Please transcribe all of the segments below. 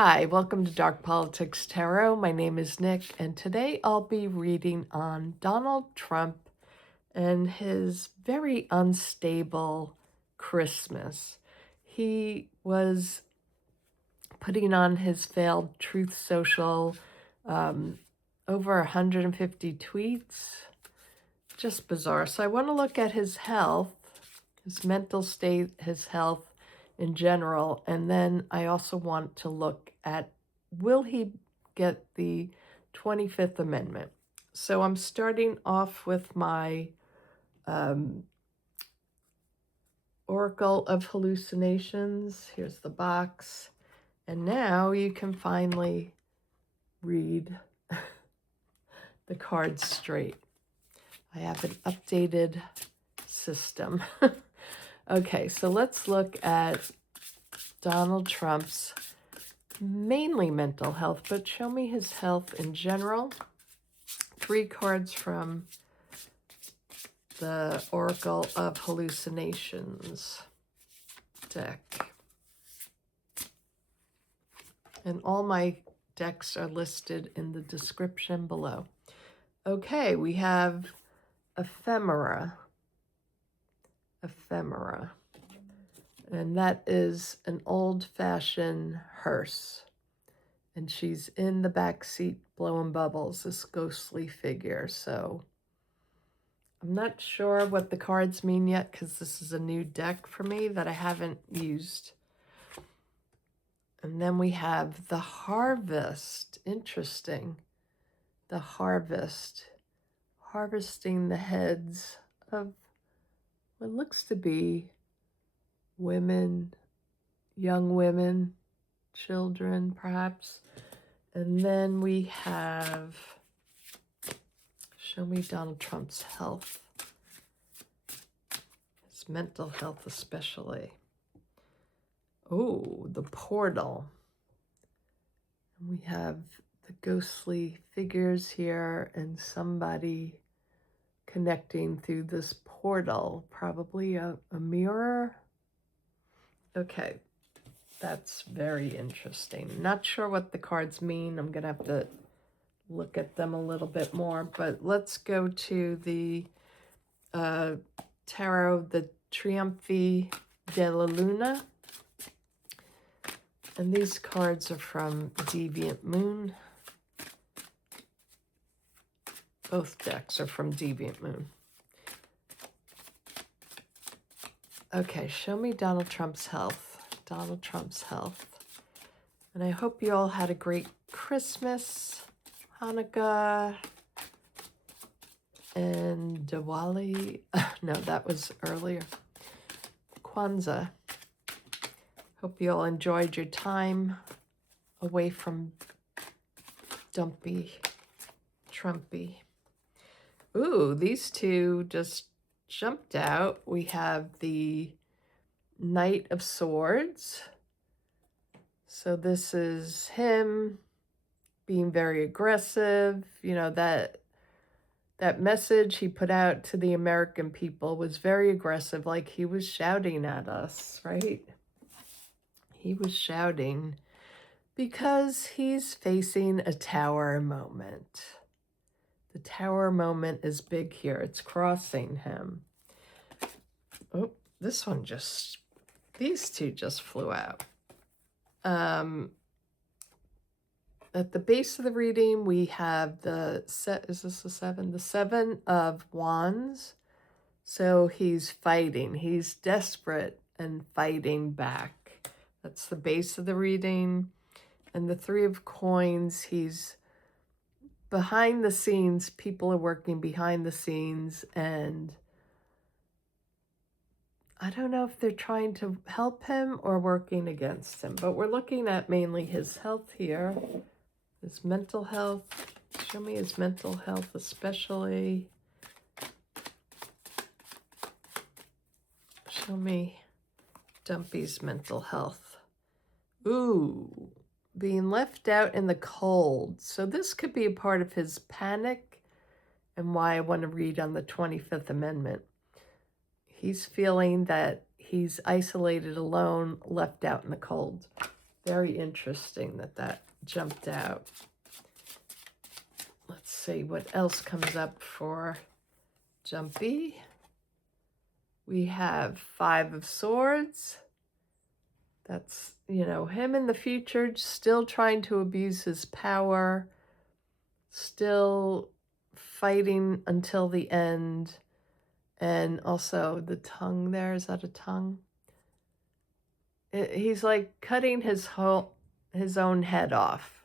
Hi, welcome to Dark Politics Tarot. My name is Nick, and today I'll be reading on Donald Trump and his very unstable Christmas. He was putting on his failed Truth Social, over 150 tweets. Just bizarre. So I want to look at his health, his mental state, his health in general, and then I also want to look at, will he get the 25th Amendment? So I'm starting off with my Oracle of Hallucinations. Here's the box. And now you can finally read the cards straight. I have an updated system. Okay, so let's look at Donald Trump's mainly mental health, but show me his health in general. 3 cards from the Oracle of Hallucinations deck. And all my decks are listed in the description below. Okay, we have Ephemera. And that is an old-fashioned hearse. And she's in the back seat blowing bubbles, this ghostly figure. So I'm not sure what the cards mean yet because this is a new deck for me that I haven't used. And then we have the Harvest. Interesting. The Harvest. Harvesting the heads of what looks to be women, young women, children perhaps. And then we have, show me Donald Trump's health, his mental health especially. Oh, the portal. And we have the ghostly figures here and somebody connecting through this portal, probably a mirror. Okay, that's very interesting. Not sure what the cards mean. I'm going to have to look at them a little bit more, but let's go to the tarot, the Trionfi Della. And these cards are from Deviant Moon. Both decks are from Deviant Moon. Okay, show me Donald Trump's health. Donald Trump's health. And I hope you all had a great Christmas, Hanukkah, and Diwali. No, that was earlier. Kwanzaa. Hope you all enjoyed your time away from dumpy Trumpy. Ooh, these two just jumped out. We have the Knight of Swords. So this is him being very aggressive. You know, that message he put out to the American people was very aggressive, like he was shouting at us, right? He was shouting because he's facing a tower moment. The tower moment is big here. It's crossing him. Oh, this one just, these two just flew out. At the base of the reading, we have the is this the 7? The 7 of Wands. So he's fighting. He's desperate and fighting back. That's the base of the reading. And the 3 of Coins, he's behind the scenes. People are working behind the scenes, and I don't know if they're trying to help him or working against him, but we're looking at mainly his health here, his mental health. Show me his mental health especially. Show me Dumpy's mental health. Ooh, being left out in the cold. So this could be a part of his panic and why I want to read on the 25th Amendment. He's feeling that he's isolated, alone, left out in the cold. Very interesting that that jumped out. Let's see what else comes up for Jumpy. We have 5 of Swords. That's, you know, him in the future, still trying to abuse his power, still fighting until the end. And also the tongue there, is that a tongue? He's like cutting his own head off.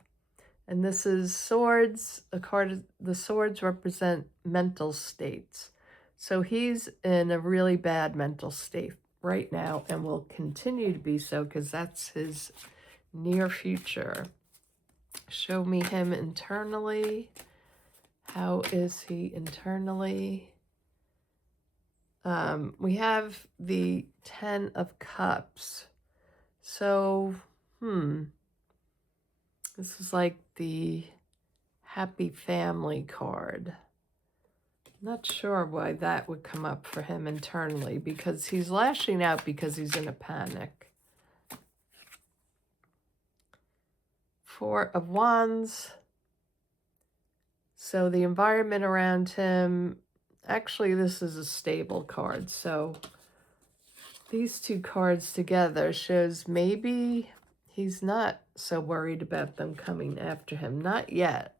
And this is Swords. A card, the Swords represent mental states. So he's in a really bad mental state right now and will continue to be so because that's his near future. Show me him internally. How is he internally? We have the 10 of Cups. So, this is like the happy family card. Not sure why that would come up for him internally, because he's lashing out because he's in a panic. 4 of Wands. So the environment around him, actually this is a stable card. So these 2 cards together shows maybe he's not so worried about them coming after him. Not yet.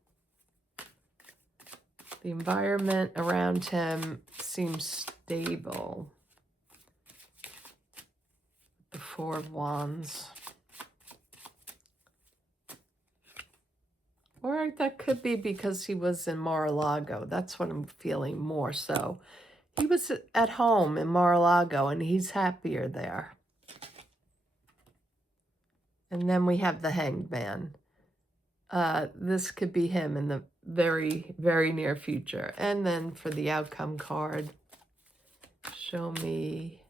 The environment around him seems stable. The 4 of Wands. Or that could be because he was in Mar-a-Lago. That's what I'm feeling more so. He was at home in Mar-a-Lago and he's happier there. And then we have the Hanged Man. This could be him in the very, very near future. And then for the outcome card, show me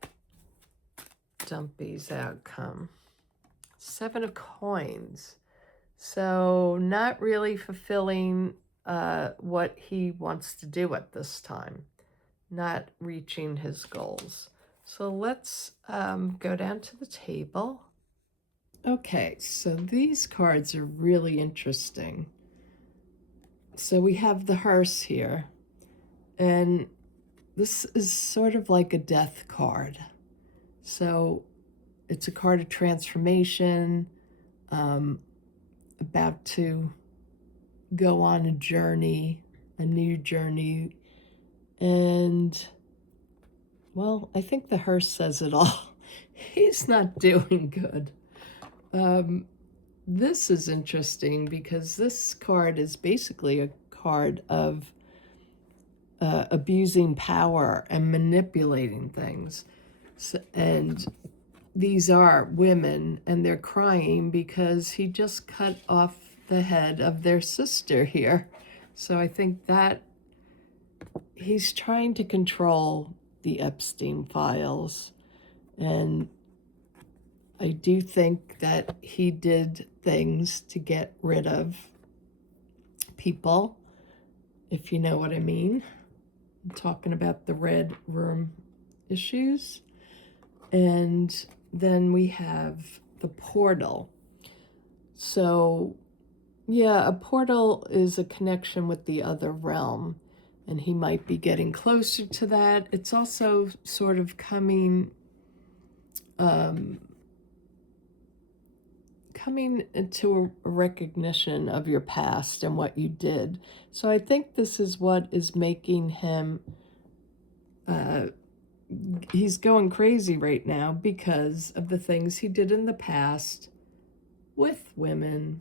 Dumpy's outcome. 7 of Coins. So not really fulfilling what he wants to do at this time. Not reaching his goals. So let's go down to the table. Okay, so these cards are really interesting. So we have the hearse here, and this is sort of like a death card. So it's a card of transformation, about to go on a journey, a new journey, and, well, I think the hearse says it all. He's not doing good. This is interesting because this card is basically a card of abusing power and manipulating things. So, and these are women, and they're crying because he just cut off the head of their sister here. So I think that he's trying to control the Epstein files, and I do think that he did things to get rid of people, if you know what I mean. I'm talking about the Red Room issues. And then we have the portal. So, yeah, a portal is a connection with the other realm, and he might be getting closer to that. It's also sort of coming into a recognition of your past and what you did. So I think this is what is making him, he's going crazy right now because of the things he did in the past with women,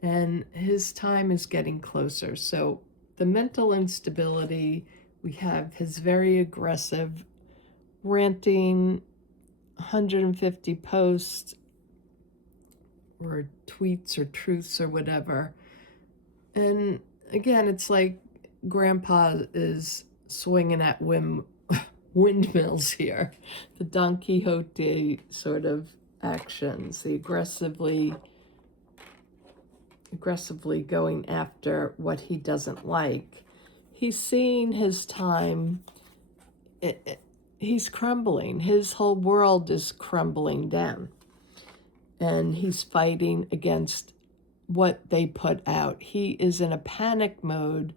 and his time is getting closer. So the mental instability, we have his very aggressive ranting, 150 posts, or tweets or truths or whatever. And again, it's like Grandpa is swinging at windmills here. The Don Quixote sort of actions, the aggressively going after what he doesn't like. He's seeing his time, he's crumbling. His whole world is crumbling down. and he's fighting against what they put out. He is in a panic mode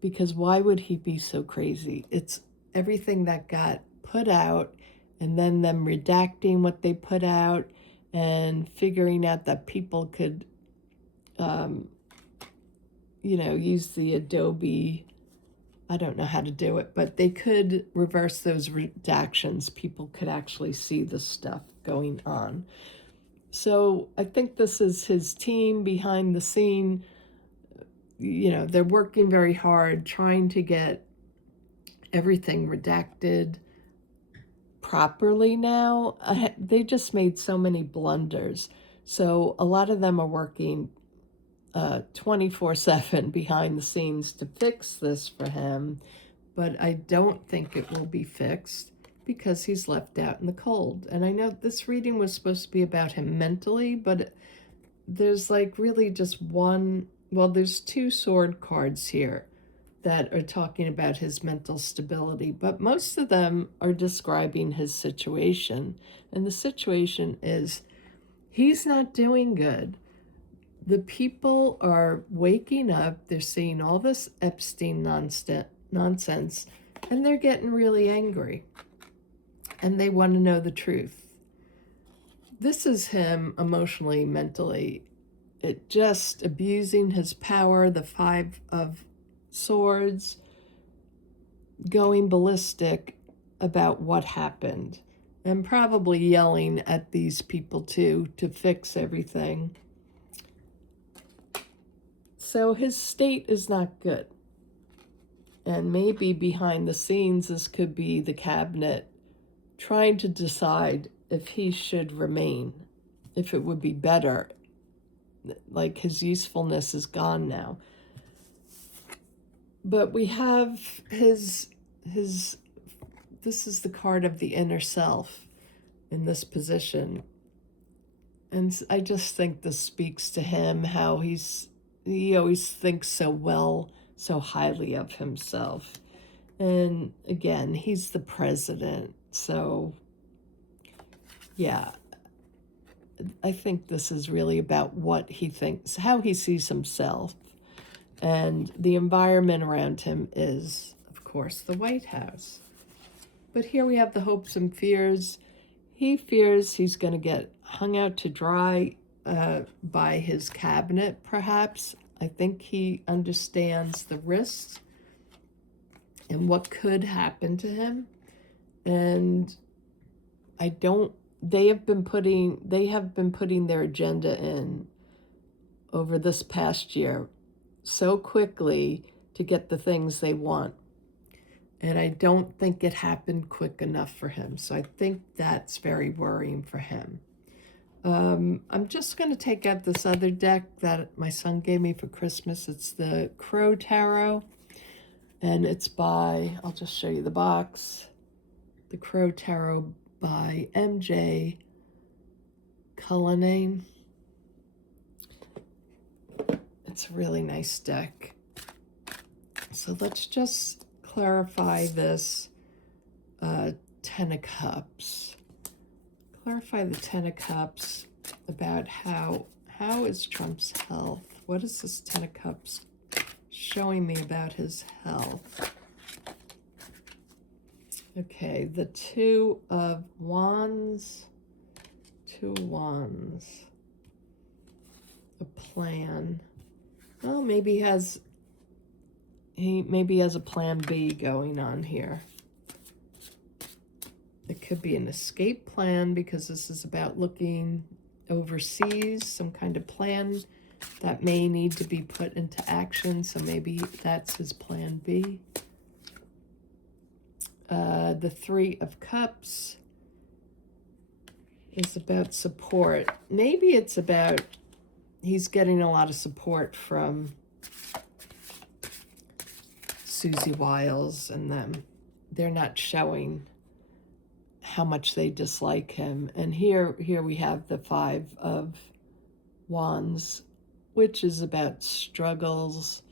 because why would he be so crazy? It's everything that got put out and then them redacting what they put out and figuring out that people could, use the Adobe. I don't know how to do it, but they could reverse those redactions. People could actually see the stuff going on. So I think this is his team behind the scene. They're working very hard trying to get everything redacted properly now. They just made so many blunders. So a lot of them are working 24/7 behind the scenes to fix this for him. But I don't think it will be fixed because he's left out in the cold. And I know this reading was supposed to be about him mentally, but there's like really just one, well, there's two sword cards here that are talking about his mental stability, but most of them are describing his situation. And the situation is he's not doing good. The people are waking up, they're seeing all this Epstein nonsense, and they're getting really angry. And they want to know the truth. This is him emotionally, mentally, just abusing his power, the 5 of Swords, going ballistic about what happened, and probably yelling at these people too to fix everything. So his state is not good. And maybe behind the scenes, this could be the cabinet trying to decide if he should remain, if it would be better. Like his usefulness is gone now. But we have his this is the card of the inner self in this position. And I just think this speaks to him, how he always thinks so well, so highly of himself. And again, he's the president. So yeah, I think this is really about what he thinks, how he sees himself. And the environment around him is, of course, the White House. But here we have the hopes and fears. He fears he's going to get hung out to dry by his cabinet, perhaps. I think he understands the risks and what could happen to him. And they have been putting their agenda in over this past year so quickly to get the things they want. And I don't think it happened quick enough for him. So I think that's very worrying for him. I'm just going to take out this other deck that my son gave me for Christmas. It's the Crow Tarot. And it's by, I'll just show you the box. The Crow Tarot by MJ Cullinane. It's a really nice deck. So let's just clarify this 10 of Cups. Clarify the 10 of Cups about how is Trump's health? What is this 10 of Cups showing me about his health? Okay, the 2 of Wands. 2 Wands. A plan. Well, maybe he has a plan B going on here. It could be an escape plan because this is about looking overseas, some kind of plan that may need to be put into action. So maybe that's his plan B. The 3 of Cups is about support. Maybe it's about he's getting a lot of support from Susie Wiles and them. They're not showing how much they dislike him. And here we have the 5 of Wands, which is about struggles.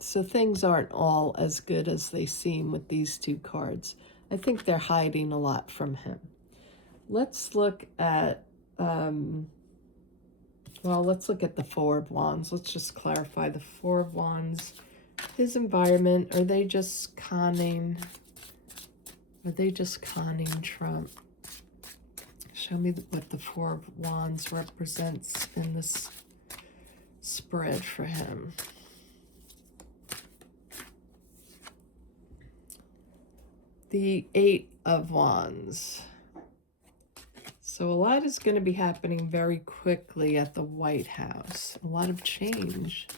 So things aren't all as good as they seem with these 2 cards. I think they're hiding a lot from him. let's look at, well, let's look at the Four of Wands. Let's just clarify the Four of Wands. His environment, are they just conning? Are they just conning Trump? Show me what the Four of Wands represents in this spread for him. The Eight of Wands. So a lot is going to be happening very quickly at the White House. A lot of change.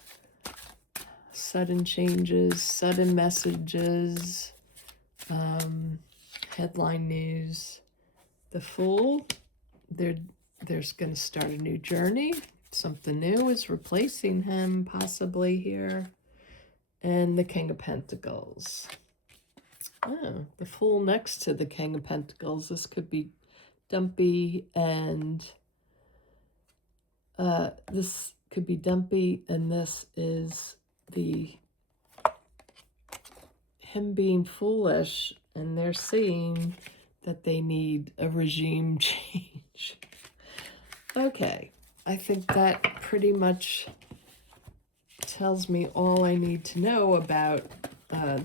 Sudden changes, sudden messages, headline news. The Fool, there's going to start a new journey. Something new is replacing him, possibly here. And the King of Pentacles. Oh, the Fool next to the King of Pentacles. This could be dumpy, and this could be dumpy, and this is him being foolish, and they're seeing that they need a regime change. Okay, I think that pretty much tells me all I need to know about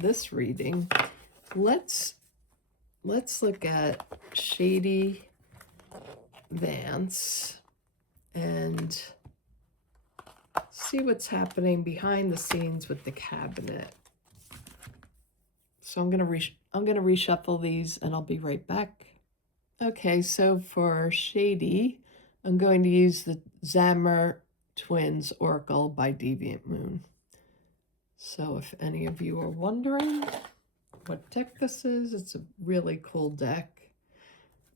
this reading. Let's look at JD Vance and see what's happening behind the scenes with the cabinet. So I'm gonna reshuffle these, and I'll be right back. Okay, so for Shady, I'm going to use the Zammer Twins Oracle by Deviant Moon. So if any of you are wondering what deck this is, it's a really cool deck.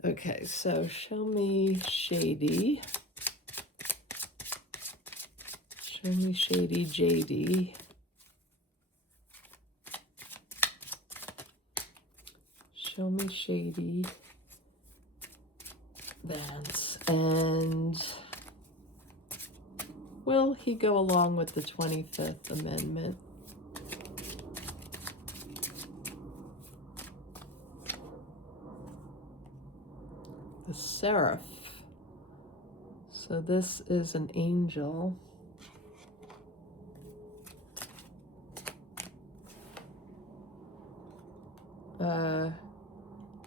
Okay, so show me Shady. Show me Shady JD. Show me Shady Vance. And will he go along with the 25th Amendment? The Seraph. So this is an angel.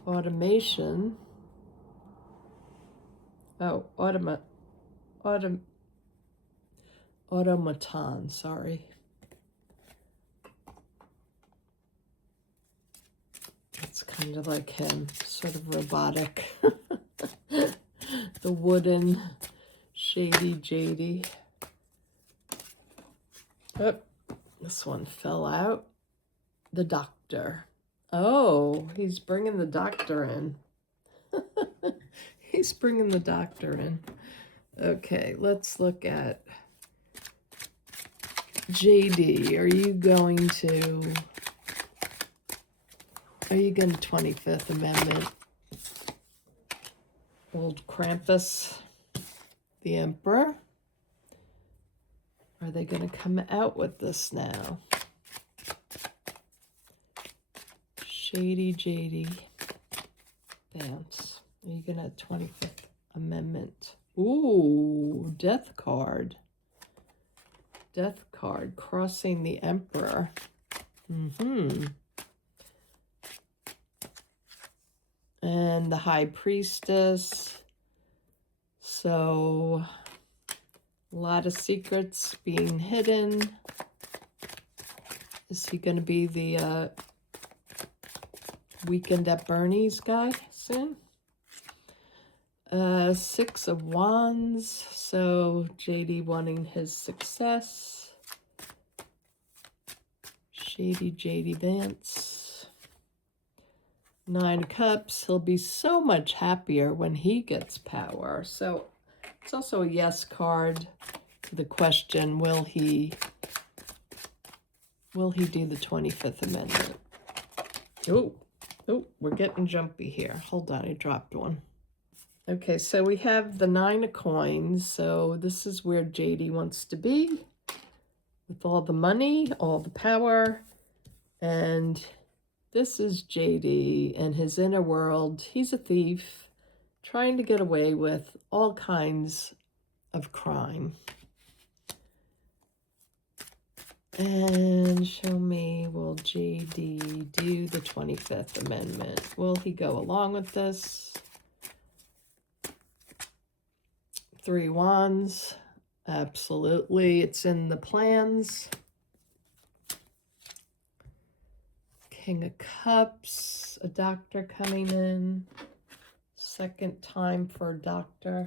Automation. Oh, automaton, sorry. It's kind of like him, sort of robotic. The wooden, Shady JD. Oh, this one fell out. The Doctor. Oh, he's bringing the Doctor in. He's bringing the Doctor in. Okay, let's look at JD. Are you going to 25th Amendment? Old Krampus, the Emperor. Are they going to come out with this now? Shady JD Vance. Are you going to 25th Amendment? Ooh, Death card. Death card. Crossing the Emperor. And the High Priestess. So, a lot of secrets being hidden. Is he going to be the Weekend at Bernie's guy soon? Six of Wands. So, JD wanting his success. Shady JD Vance. Nine of Cups. He'll be so much happier when he gets power. So it's also a yes card to the question, will he do the 25th Amendment? Oh, we're getting jumpy here. Hold on, I dropped one. Okay, so we have the Nine of Coins. So this is where JD wants to be with all the money, all the power, and this is JD and his inner world. He's a thief trying to get away with all kinds of crime. And show me, will JD do the 25th Amendment? Will he go along with this? 3 Wands. Absolutely. It's in the plans. King of Cups. A doctor coming in. Second time for a doctor.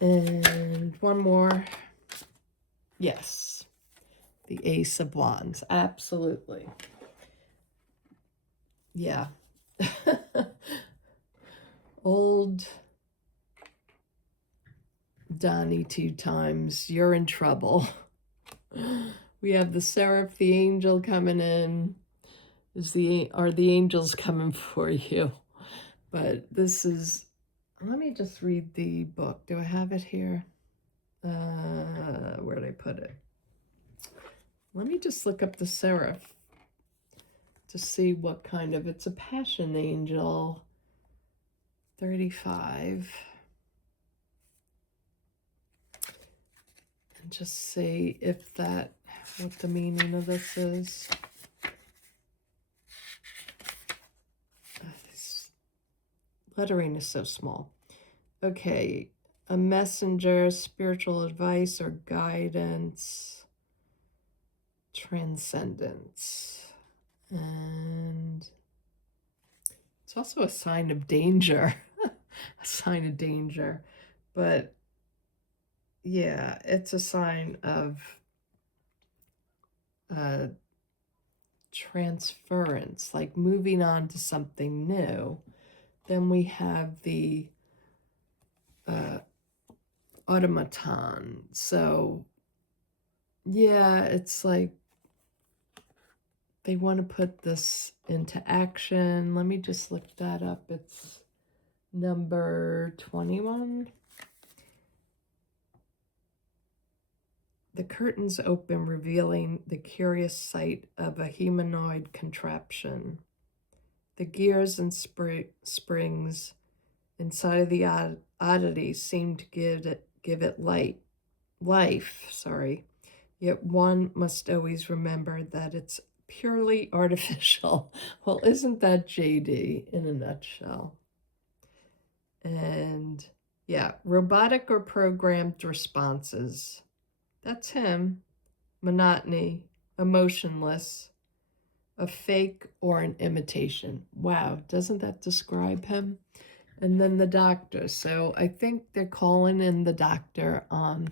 And one more. Yes. The Ace of Wands. Absolutely. Yeah. Old Donnie 2 times. You're in trouble. We have the Seraph, the angel coming in. Are the angels coming for you? But this is, let me just read the book. Do I have it here? Where did I put it? Let me just look up the Seraph to see what kind of, it's a passion angel. 35. And just see if that, what the meaning of this is. This lettering is so small. Okay, a messenger, spiritual advice or guidance, transcendence. And it's also a sign of danger. A sign of danger. But yeah, it's a sign of transference, like moving on to something new. Then we have the automaton. So yeah, it's like they want to put this into action. Let me just look that up. It's number 21. The curtains open, revealing the curious sight of a humanoid contraption. The gears and springs inside of the oddity seem to give it life. Yet one must always remember that it's purely artificial. Well, isn't that JD in a nutshell? And yeah, robotic or programmed responses. That's him. Monotony, emotionless, a fake or an imitation. Wow, doesn't that describe him? And then the doctor. So I think they're calling in the doctor on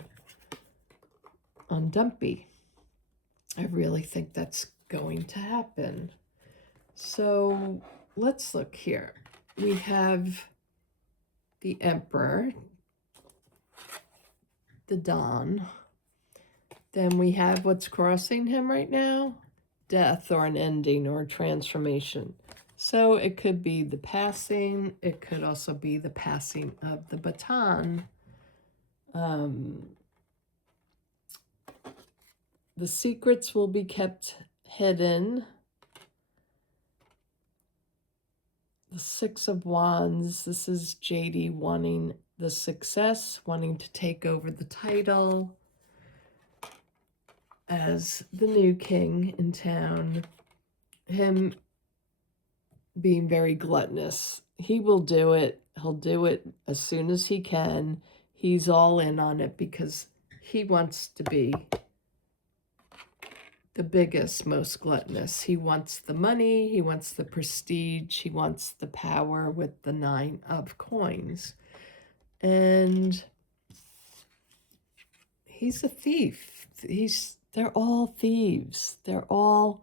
Dumpy. I really think that's going to happen. So let's look here. We have the Emperor, the Don. Then we have what's crossing him right now, death or an ending or a transformation. So it could be the passing. It could also be the passing of the baton. The secrets will be kept hidden. The Six of Wands. This is JD wanting the success, wanting to take over the title as the new king in town. Him being very gluttonous. He will do it. He'll do it as soon as he can. He's all in on it because he wants to be the biggest, most gluttonous. He wants the money. He wants the prestige. He wants the power with the 9 of coins. And he's a thief. They're all thieves. They're all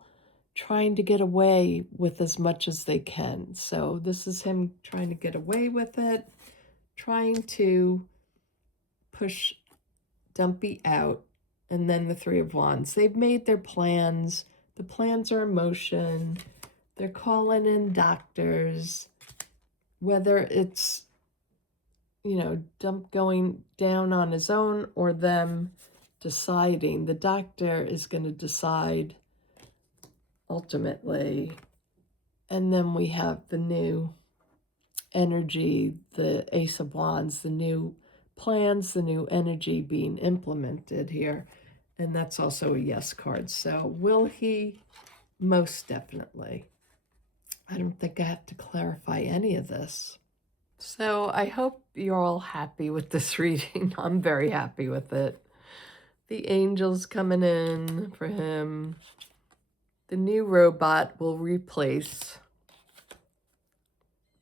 trying to get away with as much as they can. So this is him trying to get away with it, trying to push Dumpy out, and then the 3 of Wands. They've made their plans. The plans are in motion. They're calling in doctors, whether it's, Dump going down on his own or them deciding. The doctor is going to decide ultimately. And then we have the new energy, the Ace of Wands, the new plans, the new energy being implemented here. And that's also a yes card. So will he? Most definitely. I don't think I have to clarify any of this. So I hope you're all happy with this reading. I'm very happy with it. The angels coming in for him. The new robot will replace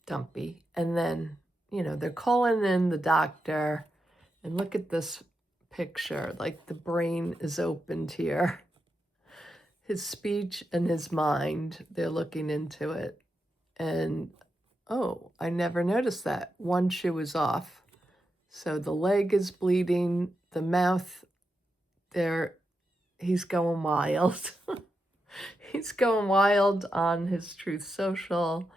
Dumpy. And then, you know, they're calling in the doctor. And look at this picture. Like the brain is opened here. His speech and his mind, they're looking into it. And, oh, I never noticed that. One shoe is off. So the leg is bleeding. The mouth, there, he's going wild. He's going wild on his Truth Social.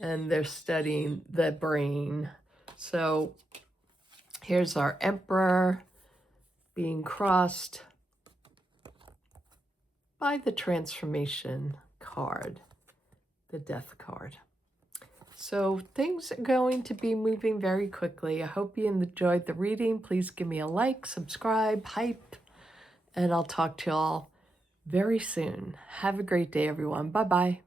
And they're studying the brain. So here's our Emperor being crossed by the transformation card, the death card. So things are going to be moving very quickly. I hope you enjoyed the reading. Please give me a like, subscribe, hype, and I'll talk to you all very soon. Have a great day, everyone. Bye-bye.